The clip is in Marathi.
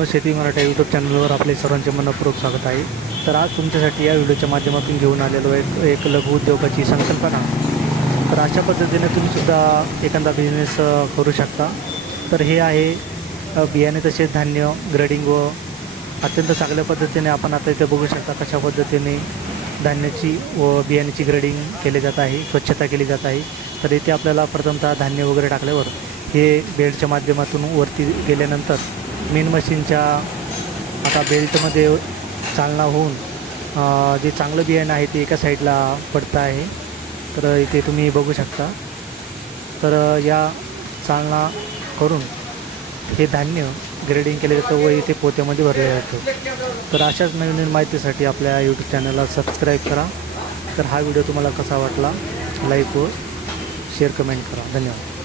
मित्रांनो शेती मराठा यूट्यूब चॅनलवर आपले सर्वांचे मनपूर्वक स्वागत आहे. तर आज तुमच्यासाठी या व्हिडिओच्या माध्यमातून घेऊन आलेलो आहे एक लघु उद्योगाची संकल्पना. तर अशा पद्धतीने तुम्हीसुद्धा एखादा बिझनेस करू शकता. तर हे आहे बियाणे तसेच धान्य ग्रेडिंग व अत्यंत चांगल्या पद्धतीने आपण आता इथे बघू शकता कशा पद्धतीने धान्याची व बियाण्याची ग्रेडिंग केली जात आहे स्वच्छता केली जात आहे. तर इथे आपल्याला प्रथमतः धान्य वगैरे टाकल्यावर हे बेल्टच्या माध्यमातून वरती गेल्यानंतर मेन मशीनच्या आता बेल्टमध्ये चालना होऊन जे चांगलं बियाणं आहे ते एका साईडला पडतं आहे. तर इथे तुम्ही बघू शकता. तर या चालना करून हे धान्य ग्रेडिंग केलं जातं व इथे पोत्यामध्ये भरलं जातं तर अशाच नवीन नवीन माहितीसाठी आपल्या यूट्यूब चॅनलला सबस्क्राईब करा. तर हा व्हिडिओ तुम्हाला कसा वाटला लाईक व शेअर कमेंट करा. धन्यवाद.